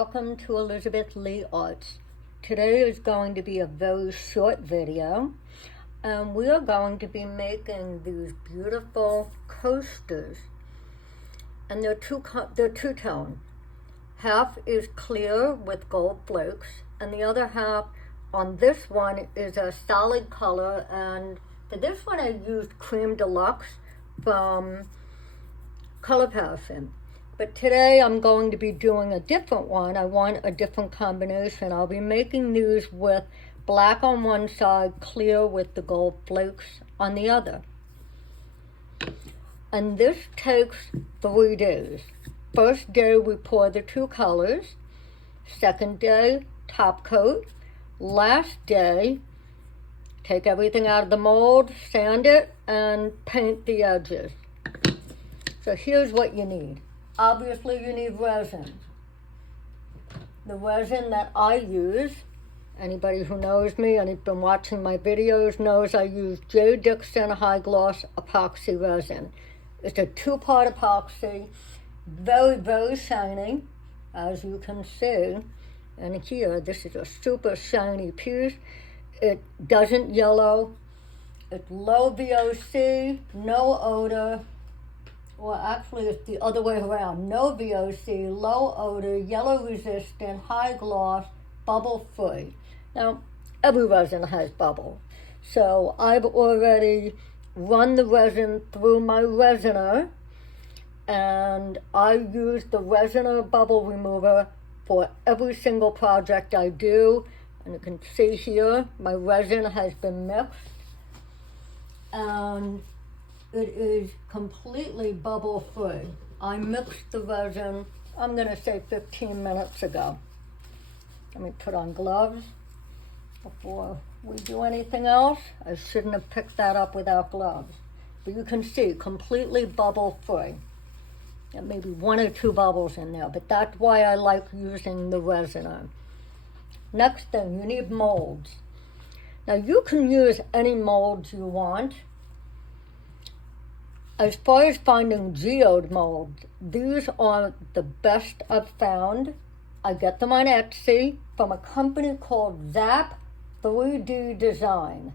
welcome to Elizabeth Lee Arts. Today is going to be a very short video, and we are going to be making these beautiful coasters, and they're two-tone. Half is clear with gold flakes, and the other half on this one is a solid color, and for this one I used Cream Deluxe from Color Passion. But today I'm going to be doing a different one. I want a different combination. I'll be making these with black on one side, clear with the gold flakes on the other. And this takes 3 days. First day we pour the two colors. Second day, top coat. Last day, take everything out of the mold, sand it, and paint the edges. So here's what you need. Obviously you need resin. The resin that I use, anybody who knows me and has been watching my videos knows I use JDiction high gloss epoxy resin. It's a 2-part epoxy, very, very shiny, as you can see. And here, this is a super shiny piece. It doesn't yellow. It's low VOC, no odor. Well, actually, it's the other way around. No VOC, low odor, yellow resistant, high gloss, bubble free. Now, every resin has bubble. So I've already run the resin through my resiner, and I use the resiner bubble remover for every single project I do. And you can see here, my resin has been mixed, and it is completely bubble free. I mixed the resin, I'm gonna say 15 minutes ago. Let me put on gloves before we do anything else. I shouldn't have picked that up without gloves. But you can see, completely bubble free. There may be 1 or 2 bubbles in there, but that's why I like using the resiner. Next thing, you need molds. Now you can use any molds you want. As far as finding geode molds, these are the best I've found. I get them on Etsy from a company called Zap 3D Design.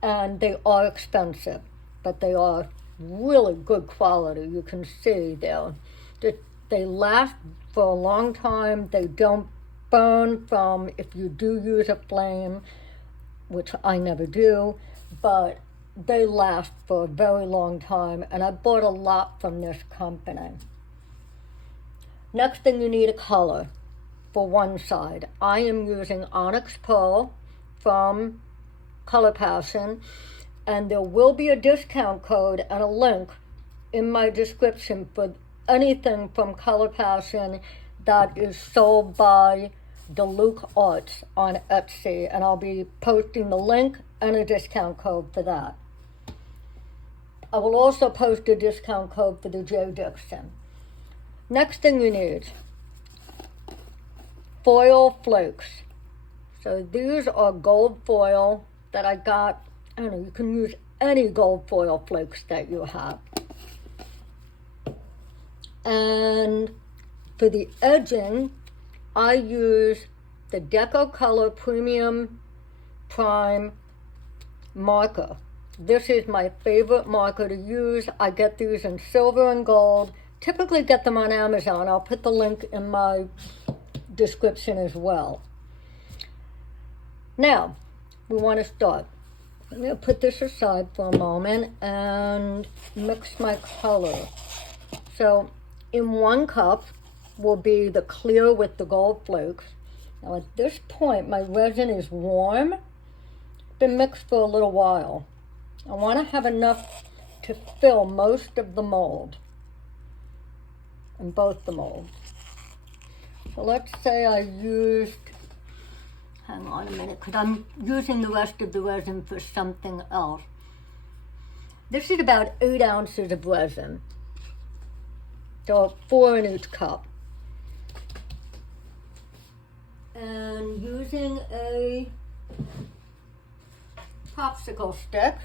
And they are expensive, but they are really good quality. You can see they last for a long time. They don't burn from if you do use a flame, which I never do, but they last for a very long time, and I bought a lot from this company. Next thing, you need a color for one side. I am using Onyx Pearl from Color Passion, and there will be a discount code and a link in my description for anything from Color Passion that is sold by Deluxe Arts on Etsy, and I'll be posting the link and a discount code for that. I will also post a discount code for the JDiction. Next thing you need, foil flakes. So these are gold foil that I got. I don't know, you can use any gold foil flakes that you have. And for the edging, I use the Decor Color Premium Prime marker. This is my favorite marker to use. I get these in silver and gold. Typically get them on Amazon. I'll put the link in my description as well. Now, we want to start. I'm going to put this aside for a moment and mix my color. So, in 1 cup will be the clear with the gold flakes. Now, at this point, my resin is warm. It's been mixed for a little while. I want to have enough to fill most of the mold, in both the molds. So let's say I used, hang on a minute, because I'm using the rest of the resin for something else. This is about 8 ounces of resin. So 4 in each cup. And using a popsicle stick,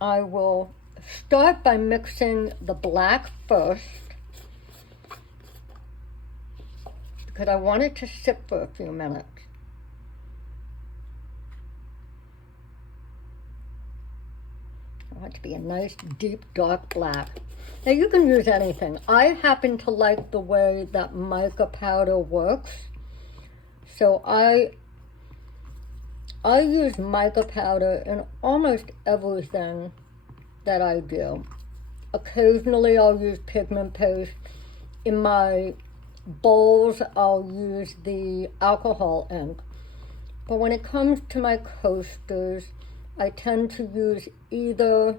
I will start by mixing the black first, because I want it to sit for a few minutes. I want it to be a nice, deep, dark black. Now you can use anything. I happen to like the way that mica powder works. So I use mica powder in almost everything that I do. Occasionally I'll use pigment paste. In my bowls I'll use the alcohol ink. But when it comes to my coasters, I tend to use either,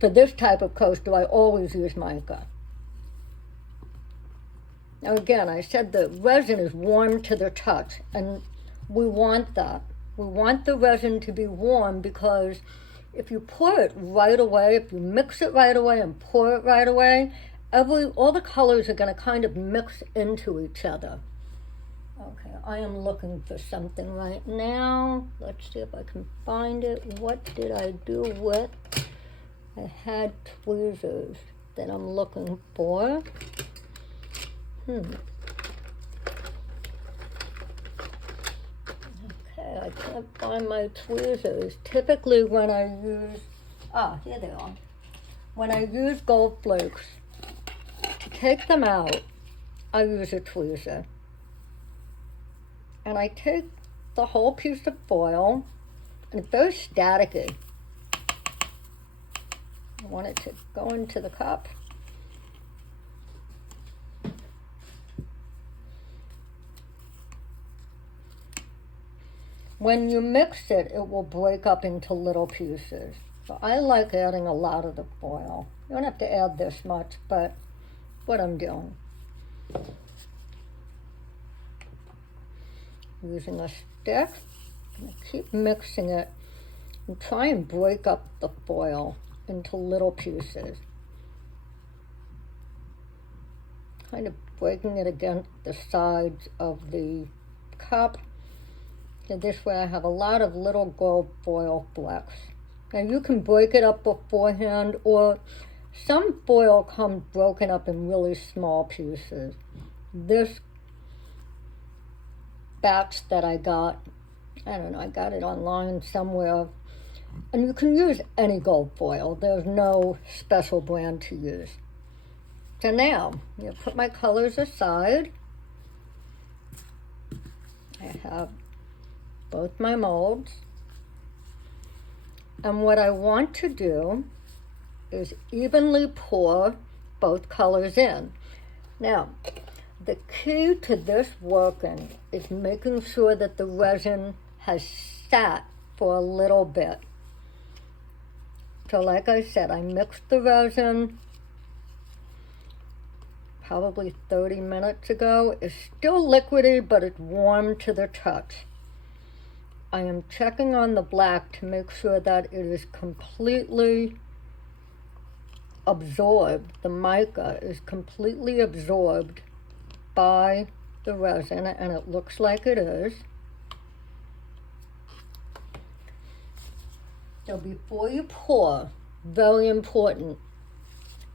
for this type of coaster, I always use mica. Now again, I said the resin is warm to the touch, and we want that. We want the resin to be warm because if you pour it right away, if you mix it right away and pour it right away, all the colors are going to kind of mix into each other. Okay, I am looking for something right now. Let's see if I can find it. What did I do with? I had tweezers that I'm looking for. Okay, I can't find my tweezers. Typically when I use, here they are. When I use gold flakes, to take them out, I use a tweezer. And I take the whole piece of foil, and it's very staticky. I want it to go into the cup. When you mix it, it will break up into little pieces. So I like adding a lot of the foil. You don't have to add this much, but what I'm doing. Using a stick, and keep mixing it and try and break up the foil into little pieces. Kind of breaking it against the sides of the cup. And this way I have a lot of little gold foil flecks. Now you can break it up beforehand, or some foil comes broken up in really small pieces. This batch that I got, I don't know, I got it online somewhere, and you can use any gold foil. There's no special brand to use. So now, I'm put my colors aside. I have both my molds, and what I want to do is evenly pour both colors in. Now, the key to this working is making sure that the resin has sat for a little bit. So like I said, I mixed the resin probably 30 minutes ago. It's still liquidy, but it's warm to the touch. I am checking on the black to make sure that it is completely absorbed. The mica is completely absorbed by the resin, and it looks like it is. So before you pour, very important,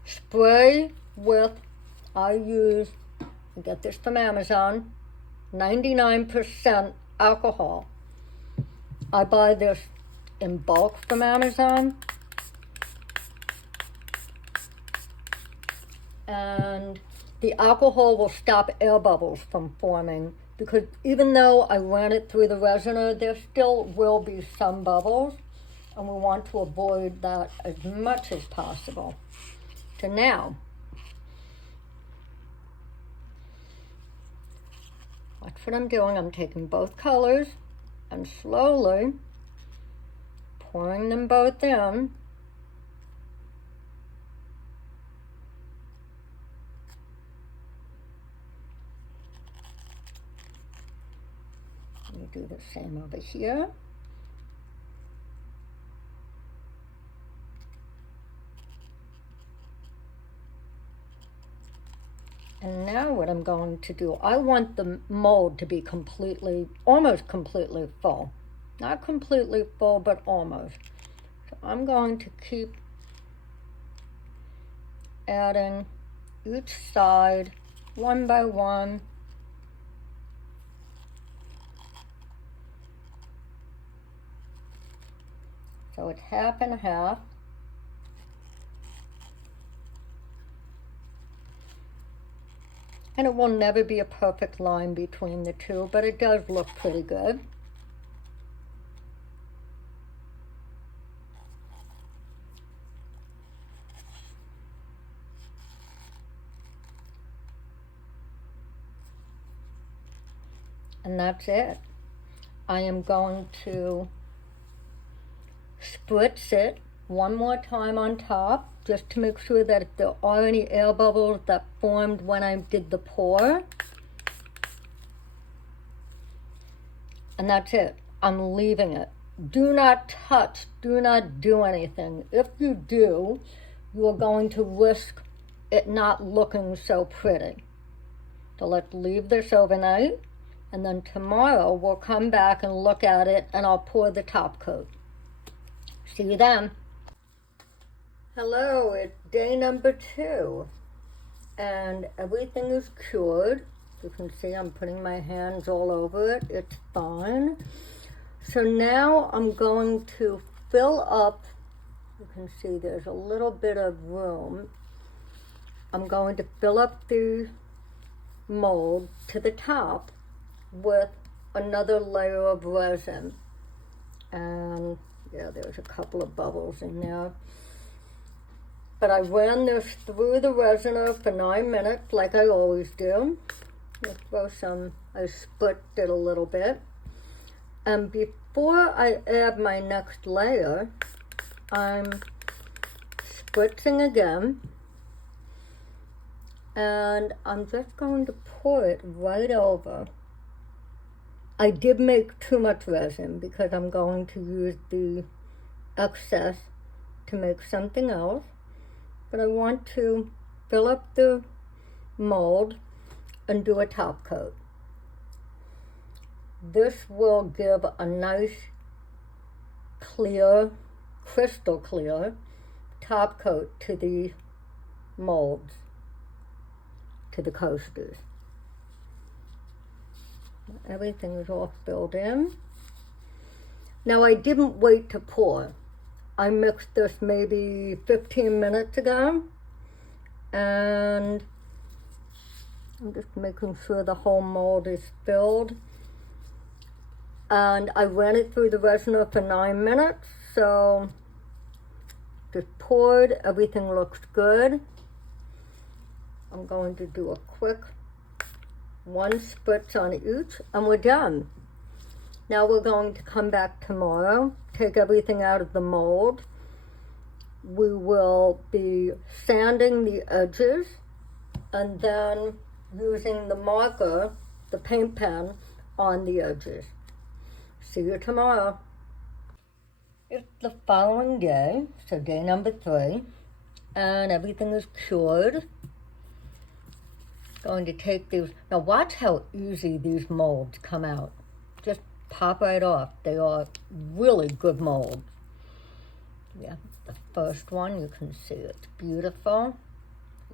spray with, I get this from Amazon, 99% alcohol. I buy this in bulk from Amazon. And the alcohol will stop air bubbles from forming, because even though I ran it through the resiner, there still will be some bubbles, and we want to avoid that as much as possible. So now, that's what I'm doing. I'm taking both colors and slowly pouring them both in. We do the same over here. And now what I'm going to do, I want the mold to be almost completely full. Not completely full, but almost. So I'm going to keep adding each side one by one So it's half and half. And it will never be a perfect line between the two, but it does look pretty good. And that's it. I am going to spritz it one more time on top, just to make sure that if there are any air bubbles that formed when I did the pour. And that's it. I'm leaving it. Do not touch, do not do anything. If you do, you are going to risk it not looking so pretty. So let's leave this overnight, and then tomorrow we'll come back and look at it, and I'll pour the top coat. See you then. Hello, it's day number 2, and everything is cured. You can see I'm putting my hands all over it. It's fine. So now I'm going to fill up. You can see there's a little bit of room. I'm going to fill up the mold to the top with another layer of resin. And yeah, there's a couple of bubbles in there. But I ran this through the resiner for 9 minutes, like I always do. I'll throw some, I spritzed it a little bit. And before I add my next layer, I'm spritzing again. And I'm just going to pour it right over. I did make too much resin because I'm going to use the excess to make something else. But I want to fill up the mold and do a top coat. This will give a nice, clear, crystal clear top coat to the molds, to the coasters. Everything is all filled in. Now I didn't wait to pour. I mixed this maybe 15 minutes ago, and I'm just making sure the whole mold is filled. And I ran it through the resiner for 9 minutes, so just poured, everything looks good. I'm going to do a quick 1 spritz on each, and we're done. Now we're going to come back tomorrow, take everything out of the mold. We will be sanding the edges, and then using the marker, the paint pen, on the edges. See you tomorrow. It's the following day, so day number 3, and everything is cured. Going to take these, now watch how easy these molds come out. Just pop right off. They are really good molds. Yeah, the first one, you can see it's beautiful.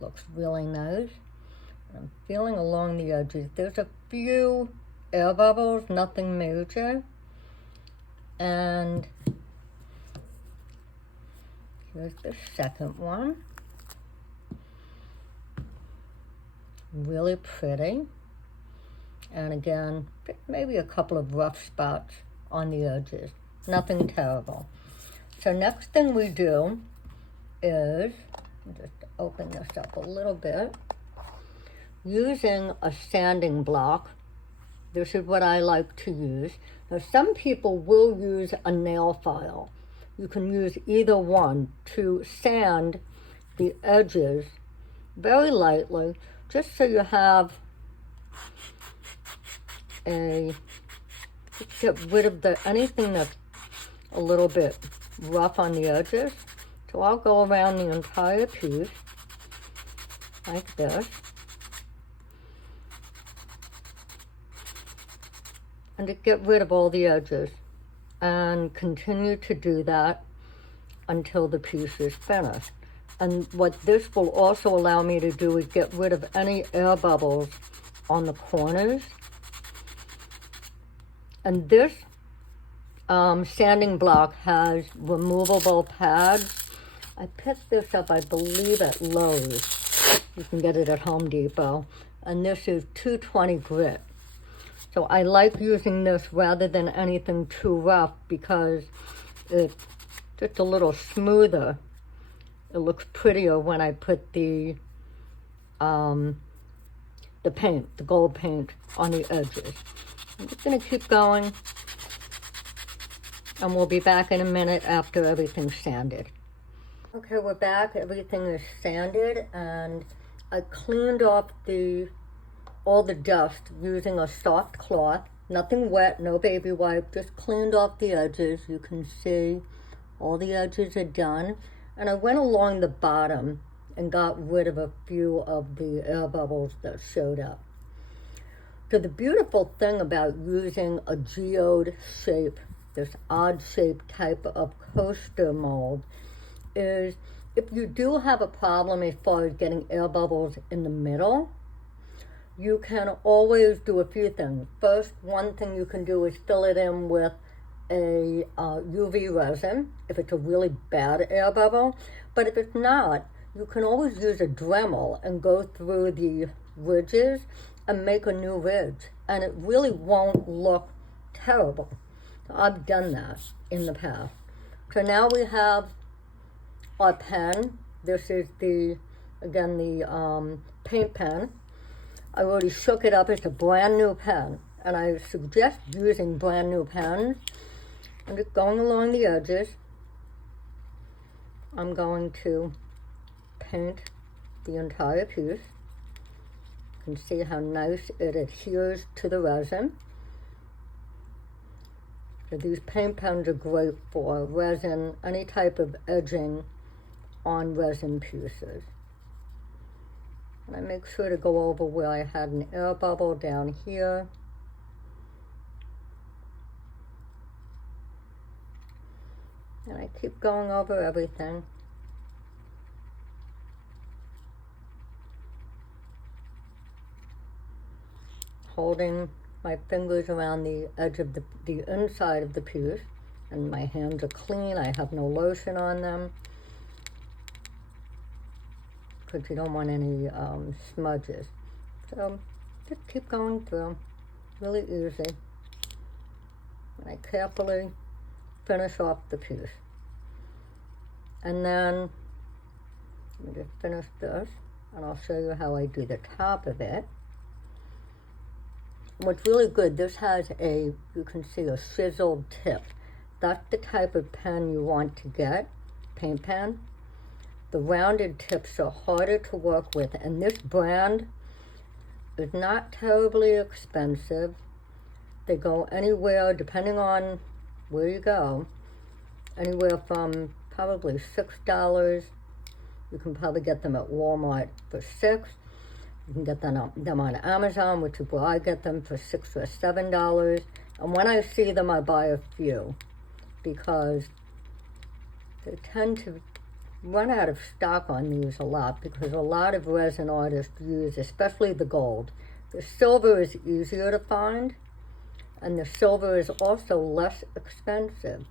Looks really nice. I'm feeling along the edges. There's a few air bubbles, nothing major. And here's the second one. Really pretty. And again, maybe a couple of rough spots on the edges. Nothing terrible. So next thing we do is, just open this up a little bit, using a sanding block. This is what I like to use. Now some people will use a nail file. You can use either one to sand the edges very lightly, just so you have get rid of anything that's a little bit rough on the edges. So I'll go around the entire piece like this. And to get rid of all the edges, and continue to do that until the piece is finished. And what this will also allow me to do is get rid of any air bubbles on the corners. And this sanding block has removable pads. I picked this up, I believe, at Lowe's. You can get it at Home Depot. And this is 220 grit. So I like using this rather than anything too rough because it's just a little smoother. It looks prettier when I put the paint, the gold paint on the edges. I'm just gonna keep going and we'll be back in a minute after everything's sanded. Okay, we're back. Everything is sanded and I cleaned off all the dust using a soft cloth. Nothing wet, no baby wipe, just cleaned off the edges. You can see all the edges are done. And I went along the bottom and got rid of a few of the air bubbles that showed up. So the beautiful thing about using a geode shape, this odd shape type of coaster mold, is if you do have a problem as far as getting air bubbles in the middle, you can always do a few things. First, one thing you can do is fill it in with a UV resin if it's a really bad air bubble. But if it's not, you can always use a Dremel and go through the ridges and make a new ridge. And it really won't look terrible. I've done that in the past. So now we have our pen. This is the paint pen. I already shook it up. It's a brand new pen. And I suggest using brand new pens. I'm just going along the edges. I'm going to paint the entire piece. You can see how nice it adheres to the resin. So these paint pens are great for resin, any type of edging on resin pieces. And I make sure to go over where I had an air bubble down here. And I keep going over everything. Holding my fingers around the edge of the inside of the piece. And my hands are clean, I have no lotion on them. Because you don't want any smudges. So just keep going through, really easy. And I carefully finish off the piece. And then, let me just finish this, and I'll show you how I do the top of it. What's really good, this has you can see a chiseled tip. That's the type of pen you want to get, paint pen. The rounded tips are harder to work with, and this brand is not terribly expensive. They go anywhere, depending on where you go, anywhere from probably $6. You can probably get them at Walmart for $6. You can get them on Amazon, which is where I get them, for $6 or $7. And when I see them, I buy a few because they tend to run out of stock on these a lot because a lot of resin artists use, especially the gold. The silver is easier to find, and the silver is also less expensive.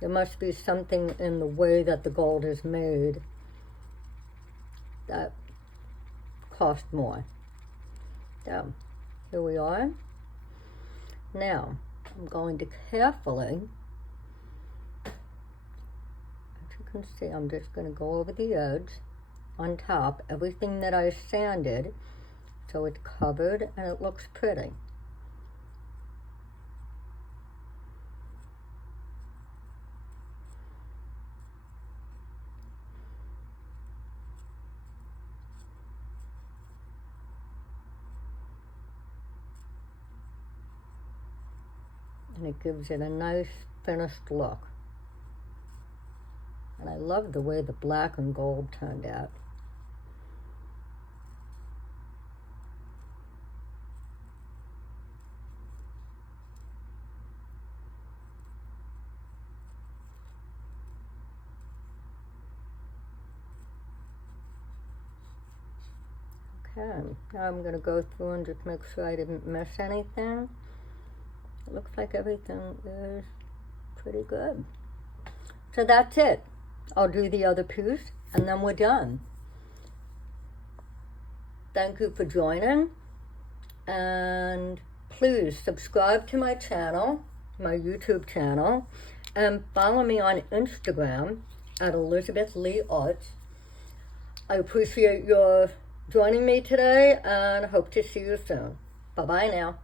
There must be something in the way that the gold is made that cost more. So, here we are. Now, I'm going to carefully, as you can see, I'm just going to go over the edge on top, everything that I sanded, so it's covered and it looks pretty. And it gives it a nice finished look. And I love the way the black and gold turned out. Okay, now I'm going to go through and just make sure I didn't miss anything. It looks like everything is pretty good. So that's it. I'll do the other piece and then we're done. Thank you for joining, and please subscribe to my channel, my YouTube channel, and follow me on Instagram at Elizabeth Lee Arts. I appreciate your joining me today and hope to see you soon. Bye-bye now.